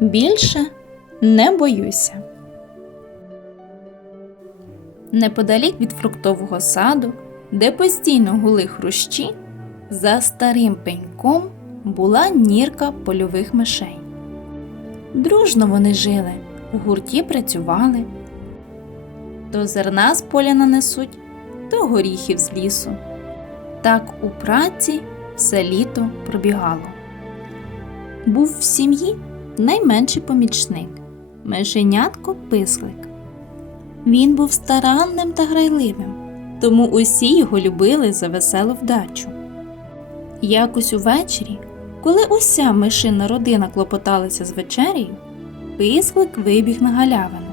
Більше не боюся. Неподалік від фруктового саду, де постійно гули хрущі, за старим пеньком була нірка польових мишей. Дружно вони жили, у гурті працювали. То зерна з поля нанесуть, то горіхів з лісу. Так у праці все літо пробігало. Був в сім'ї найменший помічник мишенятко пислик. Він був старанним та грайливим, тому усі його любили за веселу вдачу. Якось увечері, коли уся мишина родина клопоталася з вечерею, писклик вибіг на галявину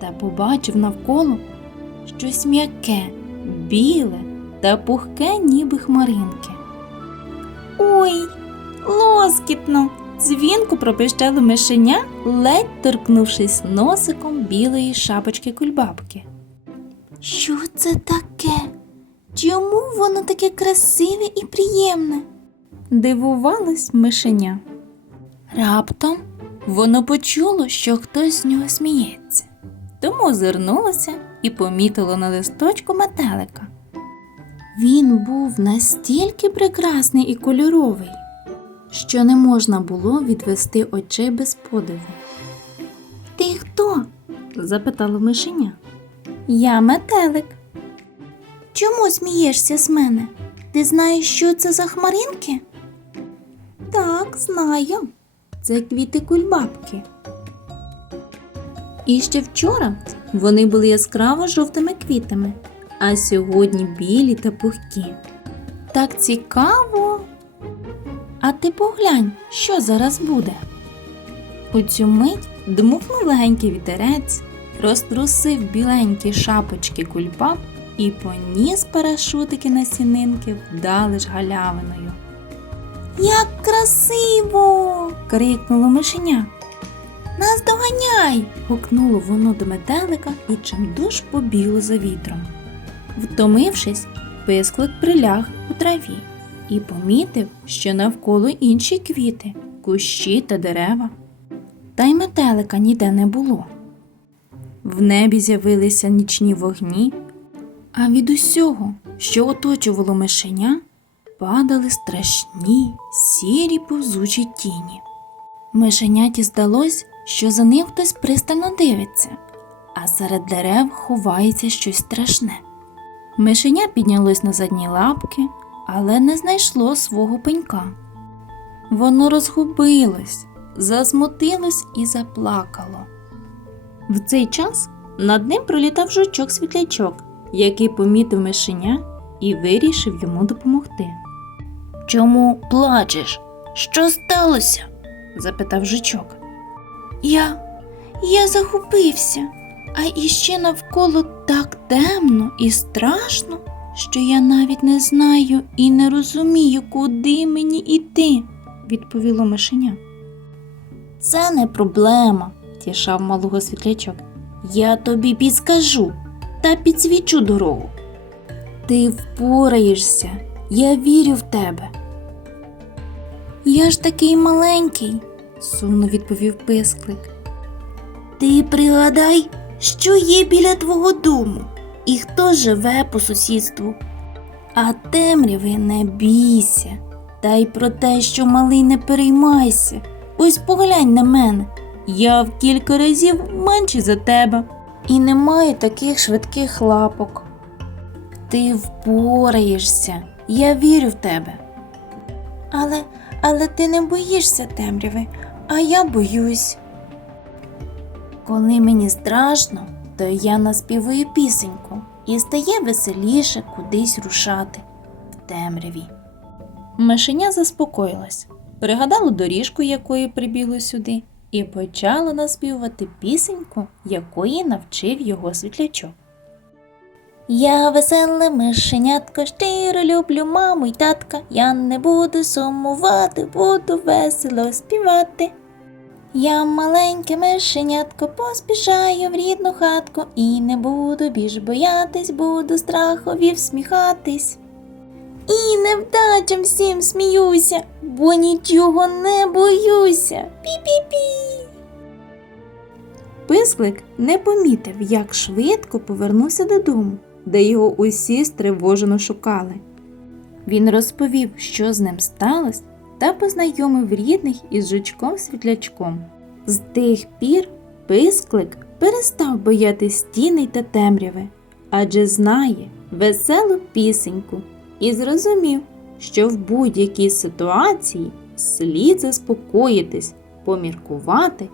та побачив навколо щось м'яке, біле та пухке, ніби хмаринки. Ой, лоскітно! Дзвінко пропищало мишеня, ледь торкнувшись носиком білої шапочки кульбабки. Що це таке? Чому воно таке красиве і приємне? Дивувалась мишеня. Раптом воно почуло, що хтось з нього сміється, тому озирнулося і помітило на листочку метелика. Він був настільки прекрасний і кольоровий, що не можна було відвести очей без подиву. Ти хто? запитало мишеня. Я метелик. Чому смієшся з мене? Ти знаєш, що це за хмаринки? Так, знаю. Це квіти кульбабки. І ще вчора вони були яскраво жовтими квітами, а сьогодні білі та пухкі. Так цікаво. А ти поглянь, що зараз буде. У цю мить дмухнув легенький вітерець, розтрусив біленькі шапочки кульбаб і поніс парашутики на сінинки вдали ж галявиною. Як красиво! крикнуло мишеня. Нас доганяй! гукнуло воно до метелика і чимдуж побігло за вітром. Втомившись, писклик приляг у траві і помітив, що навколо інші квіти, кущі та дерева. Та й метелика ніде не було. В небі з'явилися нічні вогні, а від усього, що оточувало мишеня, падали страшні, сірі повзучі тіні. Мишеняті здалось, що за ним хтось пристально дивиться, а серед дерев ховається щось страшне. Мишеня піднялось на задні лапки, але не знайшло свого пенька. Воно розгубилось, засмутилось і заплакало. В цей час над ним пролітав жучок світлячок, який помітив мишеня і вирішив йому допомогти. Чому плачеш? Що сталося? запитав жучок. Я. я загубився, а іще навколо так темно і страшно, що я навіть не знаю і не розумію, куди мені йти, відповіло мишеня. Це не проблема, тішав малого світлячок. Я тобі підскажу та підсвічу дорогу. Ти впораєшся, я вірю в тебе. Я ж такий маленький, сумно відповів писклик. Ти пригадай, що є біля твого дому і хто живе по сусідству. А темряви не бійся, та й про те, що малий не переймайся. Ось поглянь на мене. Я в кілька разів менший за тебе і не маю таких швидких лапок. Ти впораєшся, я вірю в тебе. Але, але ти не боїшся темряви, а я боюсь. Коли мені страшно, то я наспівую пісеньку і стає веселіше кудись рушати в темряві. Мишеня заспокоїлась, пригадала доріжку, якої прибігло сюди, і почала наспівувати пісеньку, якої навчив його світлячок. Я веселе мишенятко, щиро люблю маму й татка. Я не буду сумувати, буду весело співати. Я маленьке мишенятко, поспішаю в рідну хатку і не буду більш боятись, буду страхові всміхатись. І невдачам всім сміюся, бо нічого не боюся. Пі-пі-пі. Писклик не помітив, як швидко повернувся додому, де його усі стривожено шукали. Він розповів, що з ним сталося, та познайомив рідних із жучком світлячком. З тих пір писклик перестав боятись стіни та темряви, адже знає веселу пісеньку і зрозумів, що в будь-якій ситуації слід заспокоїтись, поміркувати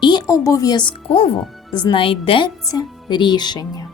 і обов'язково знайдеться рішення.